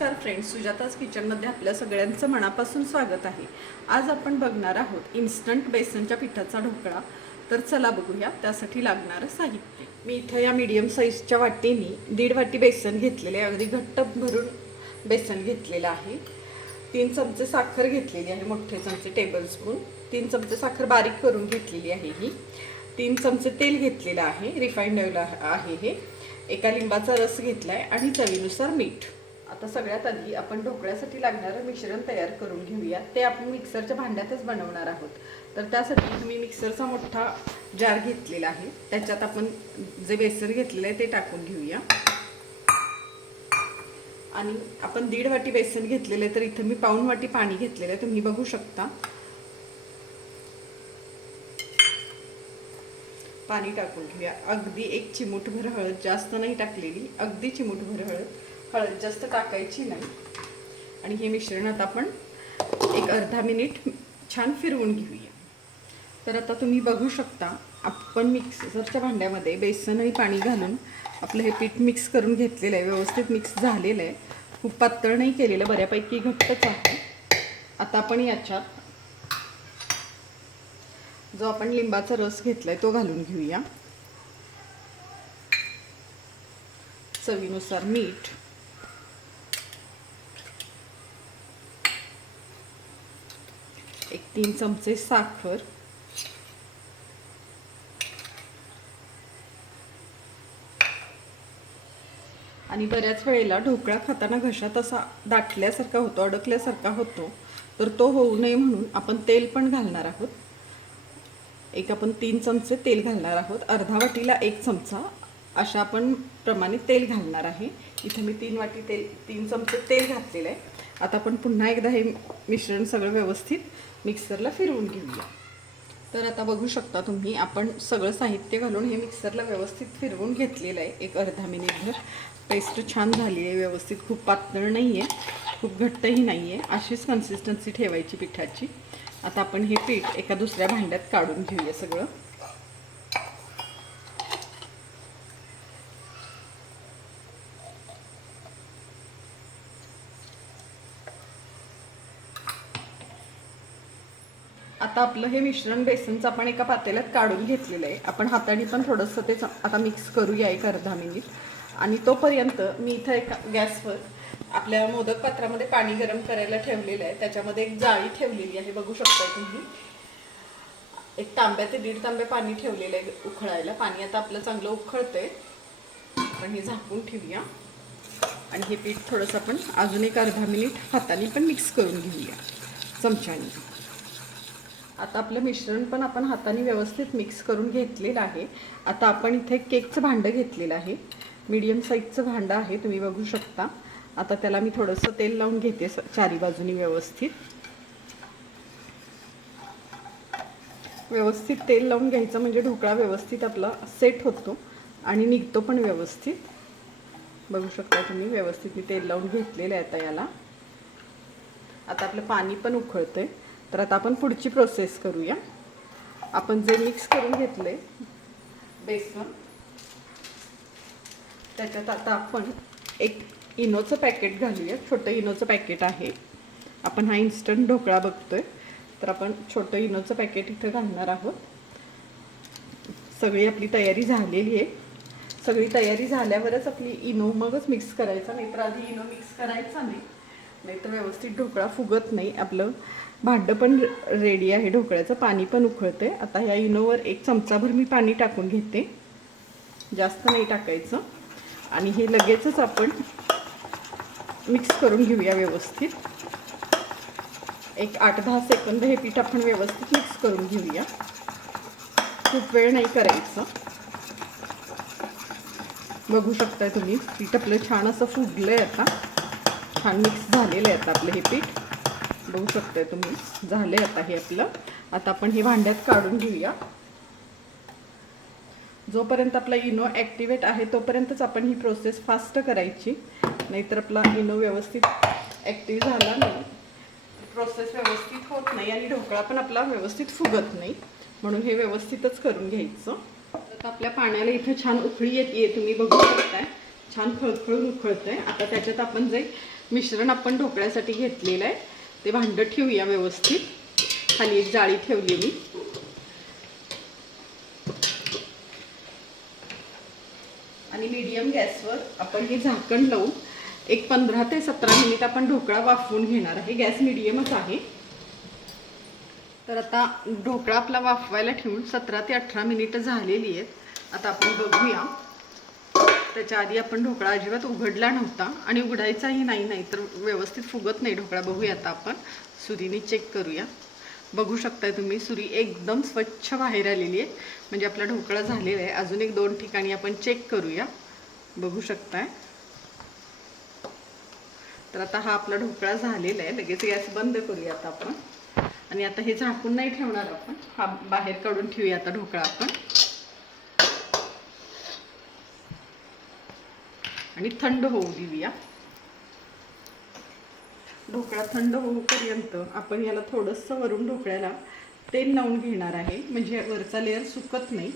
नमस्कार फ्रेंड्स सुजाताज किचनमध्ये आपल्या सगळ्यांचं मनापासून स्वागत आहे. आज आपण बघणार आहोत इन्स्टंट बेसनच्या पिठाचा ढोकळा. तर चला बघूया त्यासाठी लागणारं साहित्य. मी इथं या मीडियम साईजच्या वाटीने दीड वाटी बेसन घेतलेले आहे. अगदी घट्ट भरून बेसन घेतलेलं आहे. तीन चमचे साखर घेतलेली आहे मोठे चमचे टेबलस्पून तीन चमचे साखर बारीक करून घेतलेली आहे ही. तीन चमचे तेल घेतलेलं आहे रिफाईंड ऑइल आहे हे. एका लिंबाचा रस घेतला आहे आणि चवीनुसार मीठ. आता सगळ्यात आधी आपण ढोकळ्यासाठी लागणारं मिश्रण तयार करून घेऊया. ते आपण मिक्सरच्या भांड्यातच बनवणार आहोत. तर त्यासाठी मी मिक्सरचा मोठा जार घेतलेला आहे. त्याच्यात आपण जे बेसन घेतलेलं आहे ते टाकून घेऊया. आणि आपण दीड वाटी बेसन घेतलेलं आहे तर इथं मी पाऊन वाटी पाणी घेतलेलं आहे. तुम्ही बघू शकता. पाणी टाकून घेऊया. अगदी एक चिमूटभर हळद जास्त नाही टाकलेली. अगदी चिमूटभर हळद. हळद जास्त टाकायची नाही. आणि हे मिश्रण आता आपण एक अर्धा मिनिट छान फिरवून घेऊया. तर आता तुम्ही बघू शकता आपण मिक्सरच्या भांड्यामध्ये बेसनही पाणी घालून आपलं हे पीठ मिक्स करून घेतलेलं आहे व्यवस्थित मिक्स झालेलं आहे. खूप पातळ नाही केलेलं बऱ्यापैकी घट्टच आहे. आता आपण याच्यात जो आपण लिंबाचा रस घेतला आहे तो घालून घेऊया. चवीनुसार मीठ. तीन चमचे साखर. आणि बऱ्याच वेळेला ढोकळा खाताना घशात असा दाटल्यासारखा होतो अडकल्यासारखा होतो. तर तो होऊ नये म्हणून आपण तेल पण घालणार आहोत. एक आपण तीन चमचे तेल घालणार आहोत. अर्धा वाटीला एक चमचा अशा आपण प्रमाणे तेल घालणार आहे. इथे मी तीन वाटी तेल तीन चमचे तेल घातलेलं आहे. आता आपण पुन्हा एकदा हे मिश्रण सगळं व्यवस्थित मिक्सरला फिरवून घेऊया. तर आता बघू शकता तुम्ही आपण सगळं साहित्य घालून हे मिक्सरला व्यवस्थित फिरवून घेतलेलं आहे. एक अर्धा मिनिटभर पेस्ट छान झाली आहे व्यवस्थित. खूप पातळ नाही आहे खूप घट्टही नाही आहे. अशीच कन्सिस्टन्सी ठेवायची पिठाची. आता आपण हे पीठ एका दुसऱ्या भांड्यात काढून घेऊया सगळं. आता आपलं हे मिश्रण बेसनचं आपण एका पातेल्यात काढून घेतलेलं आहे. आपण हाताने पण थोडंसं ते च- आता मिक्स करूया एक अर्धा मिनिट आणि तोपर्यंत मी इथं एका गॅसवर आपल्या मोदक पात्रामध्ये पाणी गरम करायला ठेवलेलं आहे. त्याच्यामध्ये एक जाळी ठेवलेली आहे. बघू शकता तुम्ही. एक तांब्या ते दीड तांबे पाणी ठेवलेलं आहे उखळायला पाणी आता आपलं चांगलं उखळतंय आपण हे झाकून ठेवूया. आणि हे पीठ थोडंसं आपण अजून एक अर्धा मिनिट हाताने पण मिक्स करून घेऊया. चमच्याने. आता आपलं मिश्रण पण आपण हाताने व्यवस्थित मिक्स करून घेतलेलं आहे. आता आपण इथे केकचं भांडं घेतलेलं आहे. मीडियम साईजचं भांडं आहे तुम्ही बघू शकता. आता त्याला मी थोडंसं तेल लावून घेते स- चारी बाजूनी व्यवस्थित. व्यवस्थित तेल लावून घ्यायचं म्हणजे ढोकळा व्यवस्थित आपला सेट होतो आणि निघतो पण व्यवस्थित. बघू शकता तुम्ही व्यवस्थित मी तेल लावून घेतलेलं आहे आता याला. आता आपलं पाणी पण उकळतंय. तर आता आपण पुढची प्रोसेस करूया. आपण जे मिक्स करून घेतले बेसन त्याच्यात आता आपण एक इनोचं पॅकेट घालूया. छोटं इनोचं पॅकेट आहे. आपण हा इन्स्टंट ढोकळा बघतोय. तर आपण छोटं इनोचं पॅकेट इथं घालणार आहोत. सगळी आपली तयारी झालेली आहे. सगळी तयारी झाल्यावरच आपली इनो मगच मिक्स करायचा नाहीतर आधी इनो मिक्स करायचा नाही. नाही तर व्यवस्थित ढोकळा फुगत नाही आपलं. भांडं पण रेडी आहे ढोकळ्याचं पाणी पण उकळते आता ह्या इनोवर एक चमचाभर मी पाणी टाकून घेते. जास्त नाही टाकायचं. आणि हे लगेचच आपण मिक्स करून घेऊया व्यवस्थित. एक आठ दहा सेकंद हे पीठ आपण व्यवस्थित मिक्स करून घेऊया. खूप वेळ नाही करायचं. बघू शकताय तुम्ही पीठ आपलं छान असं फुगलं आहे आता. छान मिक्स झालेलं आहे आता आपलं हे पीठ. बघू शकताय तुम्ही झालं आहे आता हे आपलं. आता आपण हे भांड्यात काढून घेऊया. जोपर्यंत आपला इनो ॲक्टिवेट आहे तोपर्यंतच आपण ही प्रोसेस फास्ट करायची. नाहीतर आपला इनो व्यवस्थित ॲक्टिव्ह झाला नाही. प्रोसेस व्यवस्थित होत नाही आणि ढोकळा पण आपला व्यवस्थित फुगत नाही. म्हणून हे व्यवस्थितच करून घ्यायचं. आता आपल्या पाण्याला इथं छान उकळी येते तुम्ही बघू शकताय. छान खळखळून उकळतंय. आता त्याच्यात आपण जे मिश्रण आपण ढोकळ्यासाठी घेतलेलं आहे. ते भांडं ठेवूया व्यवस्थित. खाली एक जाळी ठेवली मी. आणि मीडियम गॅसवर आपण हे झाकण लावून एक पंधरा ते सतरा मिनिट आपण ढोकळा वाफवून घेणार आहे. गॅस मिडियमच आहे. तर आता ढोकळा आपला वाफवायला ठेवून सतरा ते अठरा मिनिटं झालेली आहेत. आता आपण बघूया. त्याच्या आधी आपण ढोकळा अजिबात उघडला नव्हता आणि उघडायचाही नाही नाही तर व्यवस्थित फुगत नाही ढोकळा. बघूया आता आपण. सुरीने चेक करूया. बघू शकताय तुम्ही सुरी एकदम स्वच्छ बाहेर आलेली आहे. म्हणजे आपला ढोकळा झालेला आहे. अजून एक दोन ठिकाणी आपण चेक करूया. बघू शकताय. तर आता हा आपला ढोकळा झालेला आहे. लगेच गॅस बंद करूया आता आपण. आणि आता हे झाकून नाही ठेवणार आपण. हा बाहेर काढून ठेवूया आता ढोकळा आपण. आणि थंड होऊ देऊया. ढोकळा थंड होऊपर्यंत आपण याला थोडंसं वरून ढोकळ्याला तेल लावून घेणार आहे. म्हणजे वरचा लेअर सुकत नाही.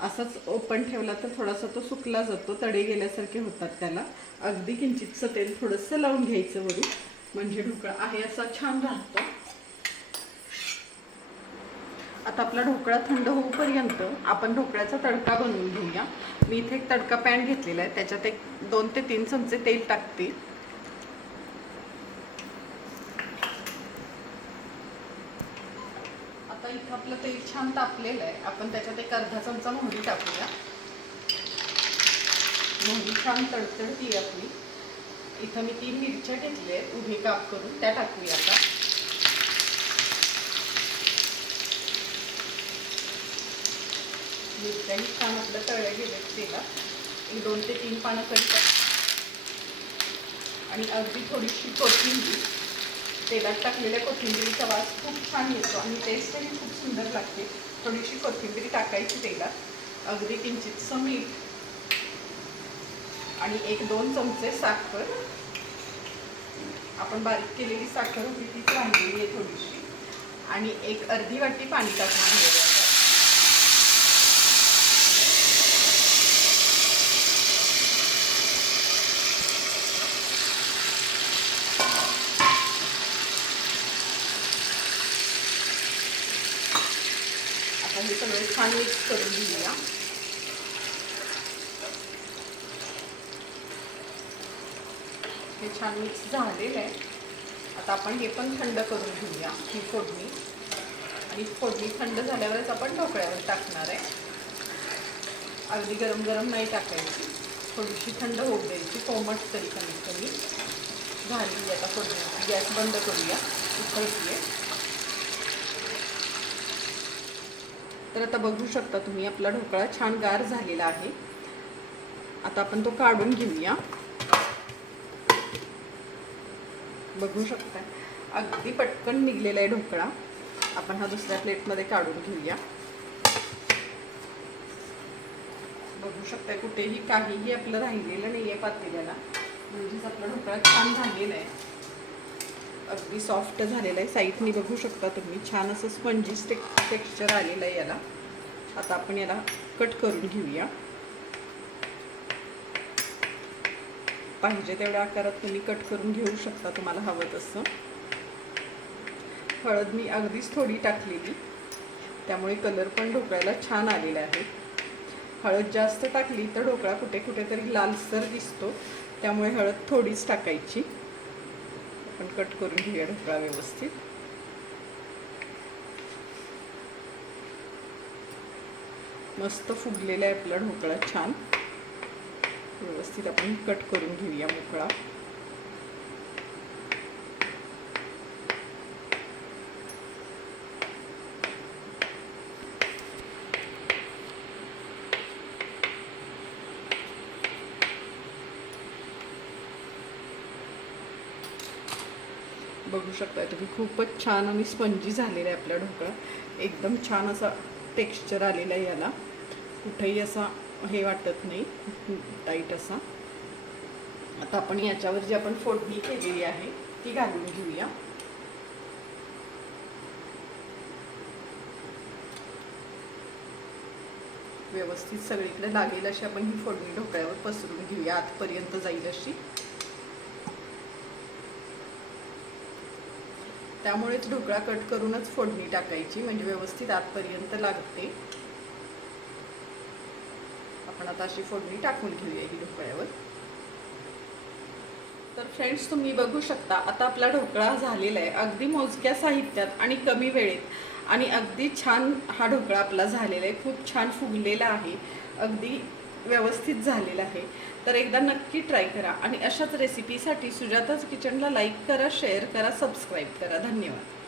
असाच ओपन ठेवला तर थोडासा तो सुकला जातो. तडे गेल्यासारखे होतात त्याला. अगदी किंचितचं तेल थोडंसं लावून घ्यायचं वरून. म्हणजे ढोकळा आहे असा छान राहतो. आता आपला ढोकळा थंड होऊपर्यंत आपण ढोकळ्याचा तडका बनवून घेऊया. मी इथे एक तडका पॅन घेतलेला आहे. त्याच्यात एक दोन ते तीन चमचे तेल टाकते. आता इथं आपलं तेल छान तापलेलं आहे. आपण त्याच्यात एक अर्धा चमचा मोहरी टाकूया. मोहरी छान तडतडती आपली. इथं मी तीन मिरच्या घेतल्या आहेत. उभे काप करून त्या टाकूया आता. मिरच्याही छान आपल्या तळल्या गेले तेलात एक दोन ते तीन पानं करतात. आणि अगदी थोडीशी कोथिंबीर. तेलात टाकलेल्या कोथिंबीरीचा वास खूप छान येतो आणि टेस्टही खूप सुंदर लागते. थोडीशी कोथिंबीर टाकायची तेलात. अगदी किंचितचं मीठ आणि एक दोन चमचे साखर. आपण बारीक केलेली साखर होती तीच राहिलेली आहे थोडीशी. आणि एक अर्धी वाटी पाणी टाकून घेऊया आता. हे सगळं छान मिक्स करून घेऊया. हे छान मिक्स झालेलं आहे. आता आपण हे पण थंड करून घेऊया ही फोडणी. आणि फोडणी थंड झाल्यावरच आपण ढोकळ्यावर टाकणार आहे. अगदी गरम गरम नाही टाकायची. थोडीशी थंड होऊ द्यायची कोमट तरी कमीत कमी. झाली आता फोडणी. गॅस बंद करूया. उकळतीये. तर आता बघू शकता तुम्ही आपला ढोकळा छान गार झालेला आहे. आता आपण तो काढून घेऊया. बघू शकता. अगदी पटकन निघलेला आहे ढोकळा. आपण हा दुसऱ्या प्लेटमध्ये काढून घेऊया. बघू शकता कुठेही काहीही आपलं राहिलेलं नाही आहे पातेल्याला. म्हणजेच आपला ढोकळा छान झालेला आहे. अगदी सॉफ्ट झालेलं आहे. साईडनी बघू शकता तुम्ही. छान असं स्पंजी टेक टेक्स्चर आलेलं आहे याला. आता आपण याला कट करून घेऊया. पाहिजे तेवढ्या आकारात तुम्ही कट करून घेऊ शकता तुम्हाला हवं तसं. हळद मी अगदीच थोडी टाकलेली. त्यामुळे कलर पण ढोकळ्याला छान आलेला आहे. हळद जास्त टाकली तर ढोकळा कुठे कुठेतरी लालसर दिसतो. त्यामुळे हळद थोडीच टाकायची. आपण कट करून घेऊया ढोकळा व्यवस्थित. मस्त फुगलेला आहे आपला ढोकळा छान. व्यवस्थित आपण कट करून घेऊया मोकळा. बघू शकता तुम्ही. खूपच छान आणि स्पंजी झालेला आहे आपला ढोकळा एकदम छान असा टेक्स्चर आलेला आहे याला. कुठेही असा हे वाटत नाही. टाईट असा. आता आपण याच्यावर जी आपण फोडणी केलेली आहे ती घालून घेऊया. व्यवस्थित सगळीकडे लागेल अशी आपण ही फोडणी ढोकळ्यावर पसरून घेऊया. आतपर्यंत जाईल अशी. त्यामुळेच ढोकळा कट करूनच फोडणी टाकायची म्हणजे व्यवस्थित आतपर्यंत लागते. आपण आता अशी फोडणी टाकून घेऊया ही ढोकळ्यावर. तर फ्रेंड्स तुम्ही बघू शकता आता आपला ढोकळा झालेला आहे. अगदी मोजक्या साहित्यात आणि कमी वेळेत. आणि अगदी छान हा ढोकळा आपला झालेला आहे. खूप छान फुगलेला आहे. अगदी व्यवस्थित झालेला आहे. तर एकदा नक्की ट्राय करा. आणि अशाच रेसिपीसाठी सुजाताच किचनला लाईक करा शेअर करा सबस्क्राईब करा. धन्यवाद.